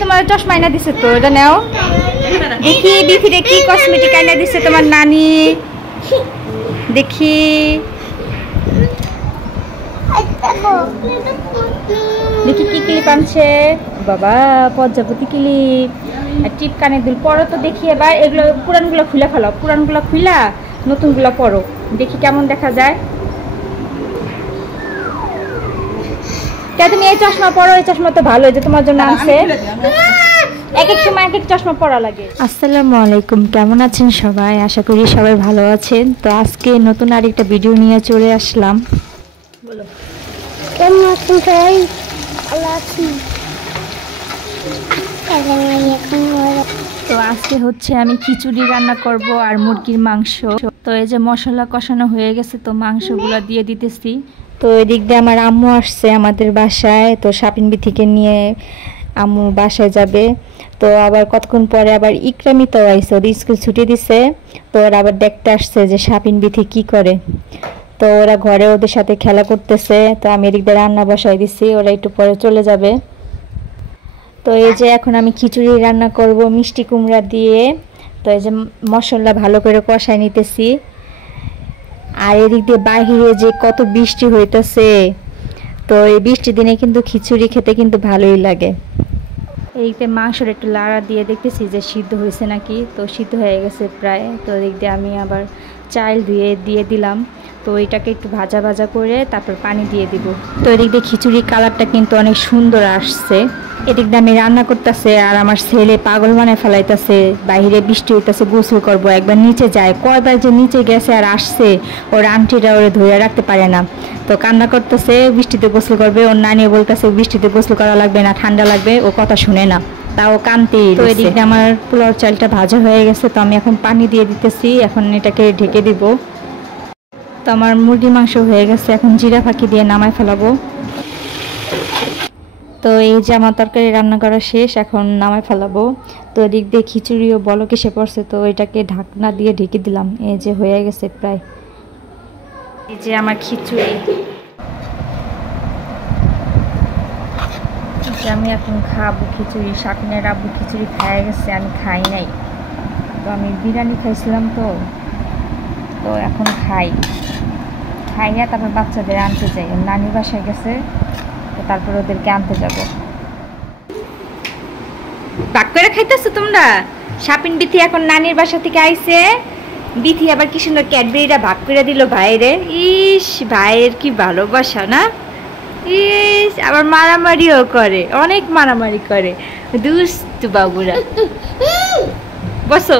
তোমার চশমা আইনা দিছে তো, এটা নাও। দেখি বিথিরে কি কসমেটিক আইনা দিছে তোমার নানি, দেখি। দেখি কি ক্লিপ আনছে বাবা, পদ্মাবতী ক্লিপ আর টিপ কানের দুল। পরো তো দেখি এবার, এগুলো পুরানগুলো খুলে ফেলো, পুরানগুলো খুলা নতুনগুলো পরো, দেখি কেমন দেখা যায়। তুমি এই চশমা পরো, এই চশমা তো ভালো, যে তোমার জন্য আনছে। এক এক সময় এক এক চশমা পরা লাগে। আসসালামু আলাইকুম, কেমন আছেন সবাই? আশা করি সবাই ভালো আছেন। তো আজকে নতুন আরেকটা ভিডিও নিয়ে চলে আসলাম। বলো কেমন আছেন সবাই? ভালো আছি। তো আজকে হচ্ছে আমি খিচুড়ি রান্না করব আর মুরগির মাংস। তো এই যে মশলা কষানো হয়ে গেছে, তো মাংসগুলো দিয়ে দিতেছি। তো এদিক দিয়ে আমার আম্মু আসছে আমাদের বাসায়, তো শাপিনবি থেকে নিয়ে আম্মু বাসায় যাবে। তো আবার কতক্ষণ পরে আবার ইকরামি তো আইসে, ওদের স্কুল ছুটি দিছে, তো ওরা আবার দেখতে আসছে যে শাপিনবি থেকে কী করে। তো ওরা ঘরে ওদের সাথে খেলা করতেছে। তো আমি এদিক দিয়ে রান্না বসাই দিছি, ওরা একটু পরে চলে যাবে। তো এই যে এখন আমি খিচুড়ি রান্না করব মিষ্টি কুমড়া দিয়ে। তো এই যে মশলা ভালো করে কষাই নিতেছি। আর এদিক দিয়ে বাহিরে যে কত বৃষ্টি হইতেছে, তো এই বৃষ্টির দিনে কিন্তু খিচুড়ি খেতে কিন্তু ভালোই লাগে। এইদিকে মাংসটা একটু লাড়া দিয়ে দেখতেছি যে সিদ্ধ হয়েছে নাকি। তো সিদ্ধ হয়ে গেছে প্রায়। তো এদিক দিয়ে আমি আবার চাল ধুয়ে দিয়ে দিলাম। তো এটাকে একটু ভাজা ভাজা করে তারপর পানি দিয়ে দিব। তো এদিক দিয়ে খিচুড়ির কালারটা কিন্তু অনেক সুন্দর আসছে। এদিক দিয়ে আমি রান্না করতেছে আর আমার ছেলে পাগল বানায় ফেলাইতেছে। বাইরে বৃষ্টি হইতেছে, গোসল করব, একবার নিচে যায়, কয়বার যে নিচে গেছে আর আসছে, ওর আন্টিরা ওরে ধরে রাখতে পারে না। তো কান্না করতেছে, বৃষ্টিতে গোসল করবে। ওর নানিও বলতেছে বৃষ্টিতে গোসল করা লাগবে না, ঠান্ডা লাগবে, ও কথা শুনে না, তাও কানতেই। তো এদিক দিয়ে আমার পোলাও চালটা ভাজা হয়ে গেছে, তো আমি এখন পানি দিয়ে দিতেছি, এখন এটাকে ঢেকে দিব। তো আমার মুরগি মাংস হয়ে গেছে, এখন জিরা ফাঁকি দিয়ে নামায় ফেলাবো। তো এই যে আমার তরকারি রান্না করা শেষ, এখন নামায় ফেলাবো। তো এদিক দিয়ে খিচুড়িও বলক এসে পড়ছে, তো এটাকে ঢাকনা দিয়ে ঢেকে দিলাম। এই যে হয়ে গেছে প্রায়। এই যে আমার খিচুড়ি, আমি এখন খাবো খিচুড়ি। শাকিনের আব্বু খিচুড়ি খাইয়া গেছে, আমি খাই নাই। তো আমি বিরিয়ানি খাইছিলাম, তো এখন খাইয়া তারপর বাচ্চাদের আনতে যাই। নানি বাসায় গেছে, তো তারপর ওদেরকে আনতে যাবো। ভাগ করে খাইতেছো তোমরা? শাপিন বিথি এখন নানির বাসা থেকে আইছে। বিথি আবার কি সুন্দর ক্যাডবেরিটা ভাগ করে দিল ভাইরে। ইস, ভাইয়ের কি ভালোবাসা না। ইস, আবার মারামারিও করে, অনেক মারামারি করে দুষ্টু বাবুরা। বসো।